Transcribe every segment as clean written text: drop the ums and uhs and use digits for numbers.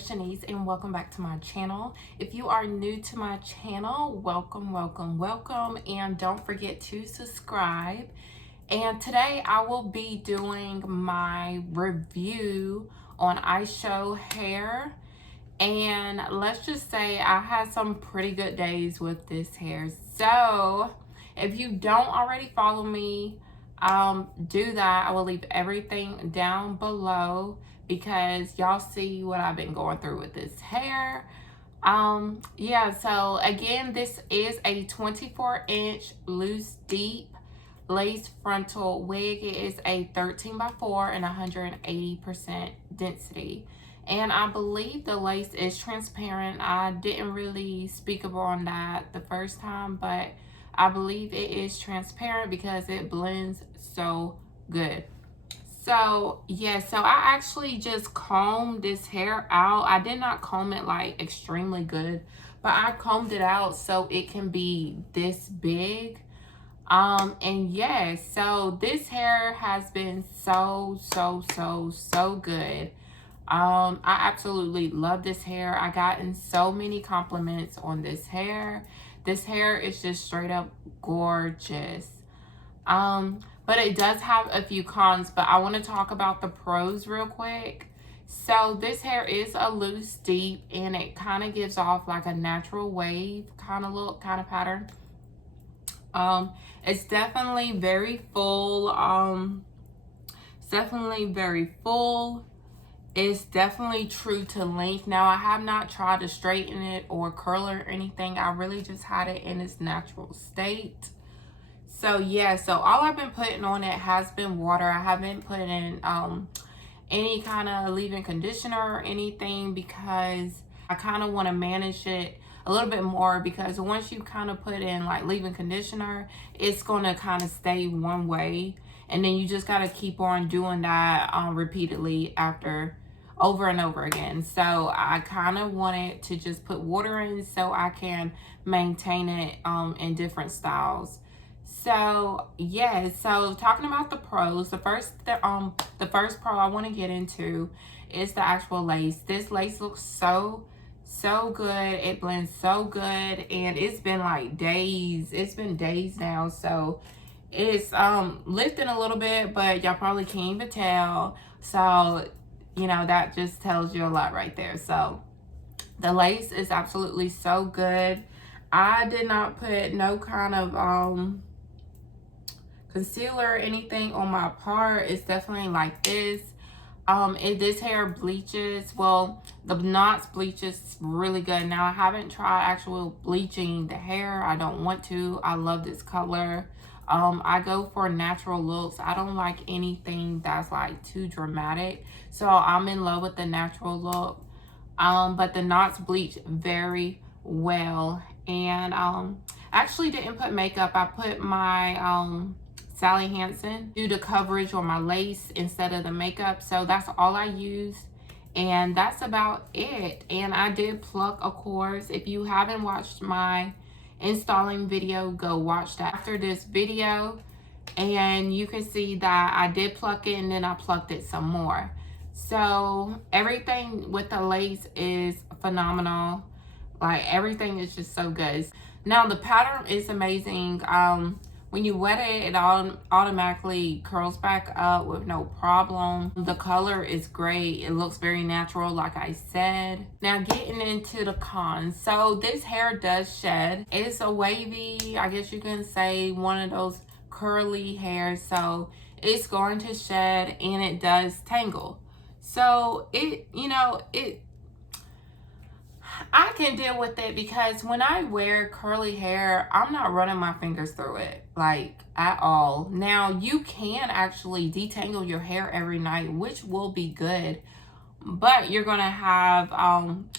TearaShanice and welcome back to my channel. If you are new to my channel, welcome, welcome, welcome, and don't forget to subscribe. And today I will be doing my review on Ishow hair. And let's just say I had some pretty good days with this hair. So if you don't already follow me, do that. I will leave everything down below because y'all see what I've been going through with this hair. Yeah, so again, this is a 24-inch loose deep lace frontal wig. It is a 13x4 and 180% density. And I believe the lace is transparent. I didn't really speak upon that the first time, but I believe it is transparent because it blends so good. So yeah, so I actually just combed this hair out. I did not comb it like extremely good, but I combed it out so it can be this big. And yes, so this hair has been so good. I absolutely love this hair. I gotten so many compliments on this hair. This hair is just straight up gorgeous. But it does have a few cons, but I want to talk about the pros real quick. So this hair is a loose deep and it kind of gives off like a natural wave kind of look, kind of pattern. It's definitely very full. It's definitely very full. It's definitely true to length. Now, I have not tried to straighten it or curl it or anything. I really just had it in its natural state. So, yeah. So, all I've been putting on it has been water. I haven't put in any kind of leave-in conditioner or anything because I kind of want to manage it a little bit more, because once you kind of put in like leave-in conditioner, it's going to kind of stay one way. And then you just got to keep on doing that repeatedly over and over again. So I kind of wanted to just put water in so I can maintain it in different styles. So yeah, so talking about the pros, the first pro I want to get into is the actual lace. This lace looks so good. It blends so good, and it's been like days. It's been days now, so it's lifting a little bit, but y'all probably can't even tell. So you know, that just tells you a lot right there. So the lace is absolutely so good. I did not put no kind of concealer or anything on my part. It's definitely like this. This hair bleaches, well, the knots bleaches really good. Now, I haven't tried actual bleaching the hair. I don't want to. I love this color. I go for natural looks. I don't like anything that's like too dramatic. So I'm in love with the natural look. But the knots bleach very well. And I actually didn't put makeup. I put my Sally Hansen do the coverage on my lace instead of the makeup. So that's all I used, and that's about it. And I did pluck, of course. If you haven't watched my installing video, go watch that after this video, and you can see that I did pluck it and then I plucked it some more. So everything with the lace is phenomenal. Like, everything is just so good. Now the pattern is amazing. When you wet it, it automatically curls back up with no problem. The color is great. It looks very natural, like I said. Now, getting into the cons. So this hair does shed. It's a wavy, I guess you can say, one of those curly hairs. So it's going to shed, and it does tangle. So I can deal with it because when I wear curly hair, I'm not running my fingers through it, like, at all. Now, you can actually detangle your hair every night, which will be good, but you're going to have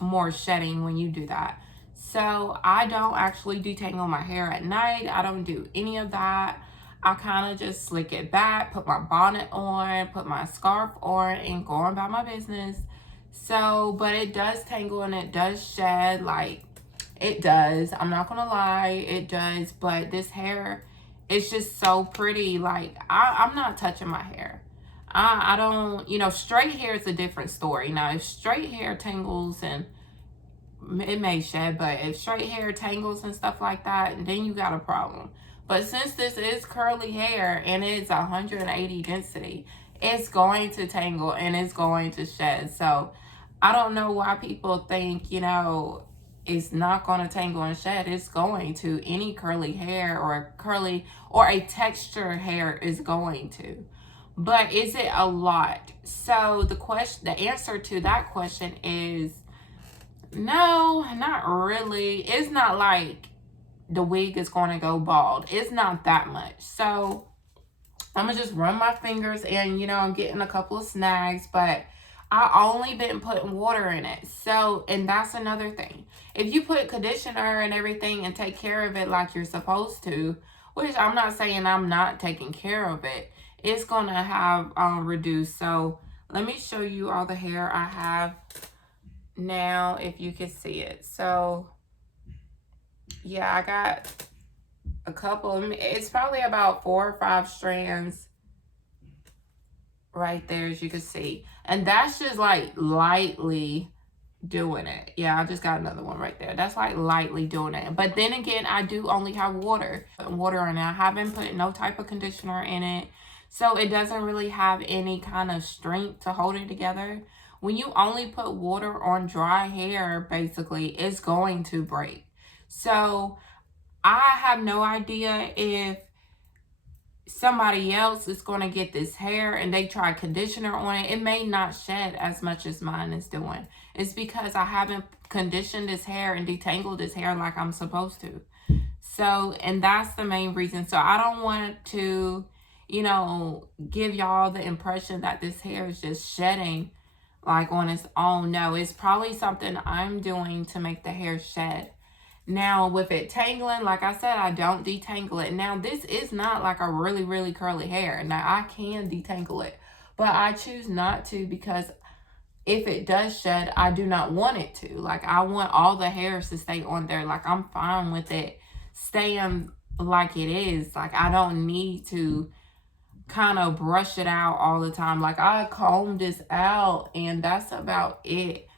more shedding when you do that. So I don't actually detangle my hair at night. I don't do any of that. I kind of just slick it back, put my bonnet on, put my scarf on, and go on about my business. So, but it does tangle and it does shed, like, it does. I'm not gonna lie, it does. But this hair is just so pretty. Like, I'm not touching my hair. I don't, you know, straight hair is a different story. Now, if straight hair tangles and it may shed, but if straight hair tangles and stuff like that, then you got a problem. But since this is curly hair and it's 180 density, it's going to tangle and it's going to shed. So I don't know why people think, you know, it's not going to tangle and shed. It's going to. Any curly hair or curly or a texture hair is going to. But is it a lot? So the answer to that question is no, not really. It's not like the wig is going to go bald. It's not that much. So I'm going to just run my fingers and, you know, I'm getting a couple of snags, but I only been putting water in it. So, and that's another thing. If you put conditioner and everything and take care of it like you're supposed to, which I'm not saying I'm not taking care of it, it's going to have reduced. So let me show you all the hair I have now, if you can see it. So yeah, I got a couple. It's probably about 4 or 5 strands right there, as you can see. And that's just like lightly doing it. Yeah, I just got another one right there. That's like lightly doing it. But then again, I do only have water in it. I haven't put no type of conditioner in it. So it doesn't really have any kind of strength to hold it together. When you only put water on dry hair, basically, it's going to break. So I have no idea if somebody else is going to get this hair and they try conditioner on it. It may not shed as much as mine is doing. It's because I haven't conditioned this hair and detangled this hair like I'm supposed to. So, and that's the main reason. So I don't want to, you know, give y'all the impression that this hair is just shedding like on its own. No, it's probably something I'm doing to make the hair shed. Now, with it tangling, like I said, I don't detangle it. Now, this is not like a really, really curly hair. Now, I can detangle it, but I choose not to because if it does shed, I do not want it to. Like, I want all the hairs to stay on there. Like, I'm fine with it staying like it is. Like, I don't need to kind of brush it out all the time. Like, I comb this out and that's about it.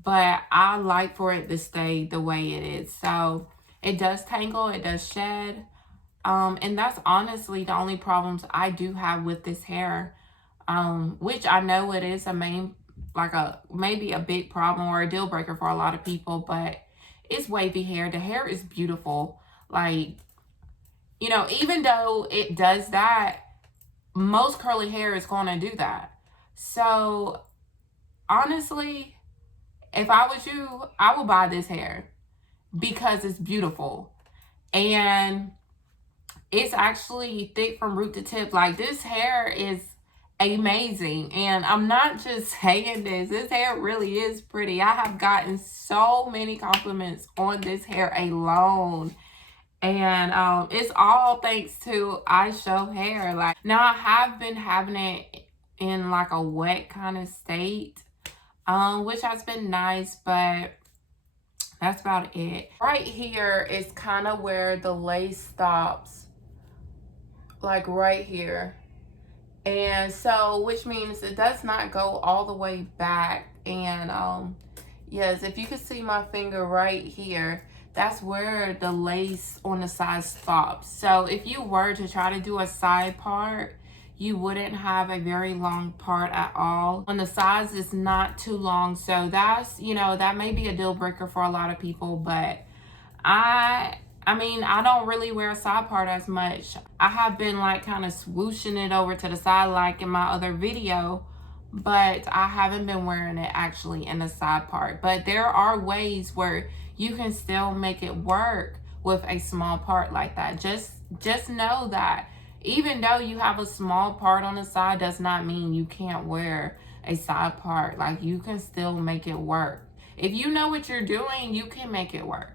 But I like for it to stay the way it is. So it does tangle, it does shed. And that's honestly the only problems I do have with this hair. Which I know it is maybe a big problem or a deal breaker for a lot of people, but it's wavy hair. The hair is beautiful. Like, you know, even though it does that, most curly hair is going to do that. So honestly, if I was you, I would buy this hair because it's beautiful. And it's actually thick from root to tip. Like, this hair is amazing. And I'm not just saying this. This hair really is pretty. I have gotten so many compliments on this hair alone. And it's all thanks to Ishow hair. Like, now I have been having it in like a wet kind of state. Which has been nice, but that's about it. Right here is kind of where the lace stops, like right here. And so, which means it does not go all the way back. And yes, if you can see my finger right here, that's where the lace on the side stops. So if you were to try to do a side part, you wouldn't have a very long part at all. On the sides, it's not too long. So that's, you know, that may be a deal breaker for a lot of people. But I mean, I don't really wear a side part as much. I have been like kind of swooshing it over to the side like in my other video. But I haven't been wearing it actually in the side part. But there are ways where you can still make it work with a small part like that. Just know that even though you have a small part on the side does not mean you can't wear a side part. Like, you can still make it work. If you know what you're doing, you can make it work.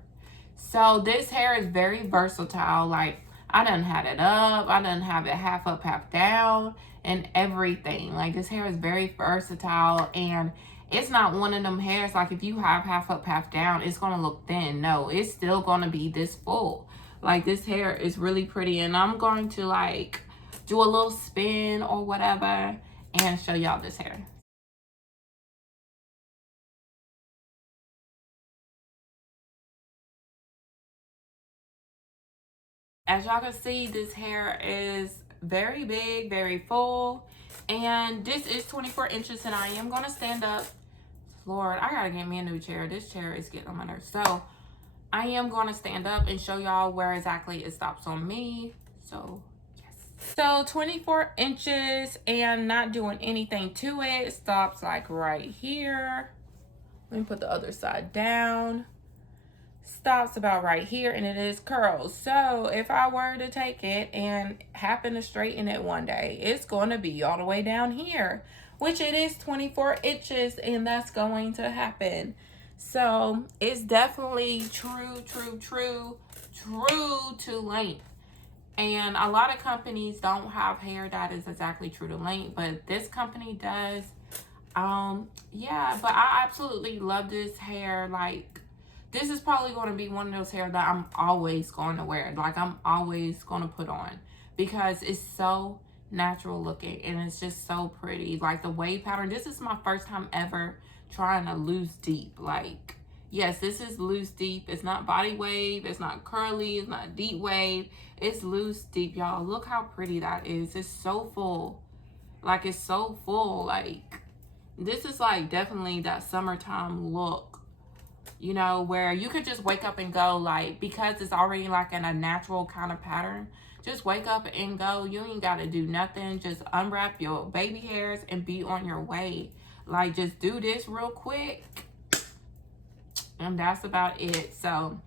So this hair is very versatile. Like, I done had it up, I done have it half up, half down, and everything. Like, this hair is very versatile, and it's not one of them hairs like if you have half up, half down, it's gonna look thin. No, it's still gonna be this full. Like, this hair is really pretty, and I'm going to like do a little spin or whatever and show y'all this hair. As y'all can see, this hair is very big, very full, and this is 24 inches, and I am going to stand up. Lord, I gotta get me a new chair. This chair is getting on my nerves. So I am going to stand up and show y'all where exactly it stops on me. So yes. So 24 inches and not doing anything to it. It stops like right here. Let me put the other side down. Stops about right here, and it is curls. So if I were to take it and happen to straighten it one day, it's going to be all the way down here, which it is 24 inches, and that's going to happen. So it's definitely true to length. And a lot of companies don't have hair that is exactly true to length, but this company does. Yeah, but I absolutely love this hair. Like, this is probably going to be one of those hair that I'm always going to wear. Like, I'm always going to put on because it's so natural looking and it's just so pretty. Like, the wave pattern, this is my first time ever trying a loose deep. Like, yes, this is loose deep. It's not body wave. It's not curly. It's not deep wave. It's loose deep, y'all. Look how pretty that is. It's so full. Like, it's so full. Like, this is like definitely that summertime look, you know, where you could just wake up and go, like, because it's already like in a natural kind of pattern, just wake up and go. You ain't got to do nothing. Just unwrap your baby hairs and be on your way. Like, just do this real quick and that's about it. So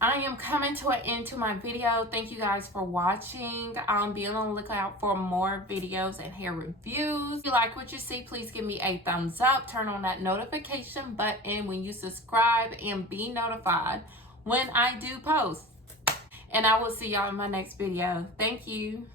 I am coming to an end to my video. Thank you guys for watching. Be on the lookout for more videos and hair reviews. If you like what you see, please give me a thumbs up. Turn on that notification button when you subscribe and be notified when I do post. And I will see y'all in my next video. Thank you.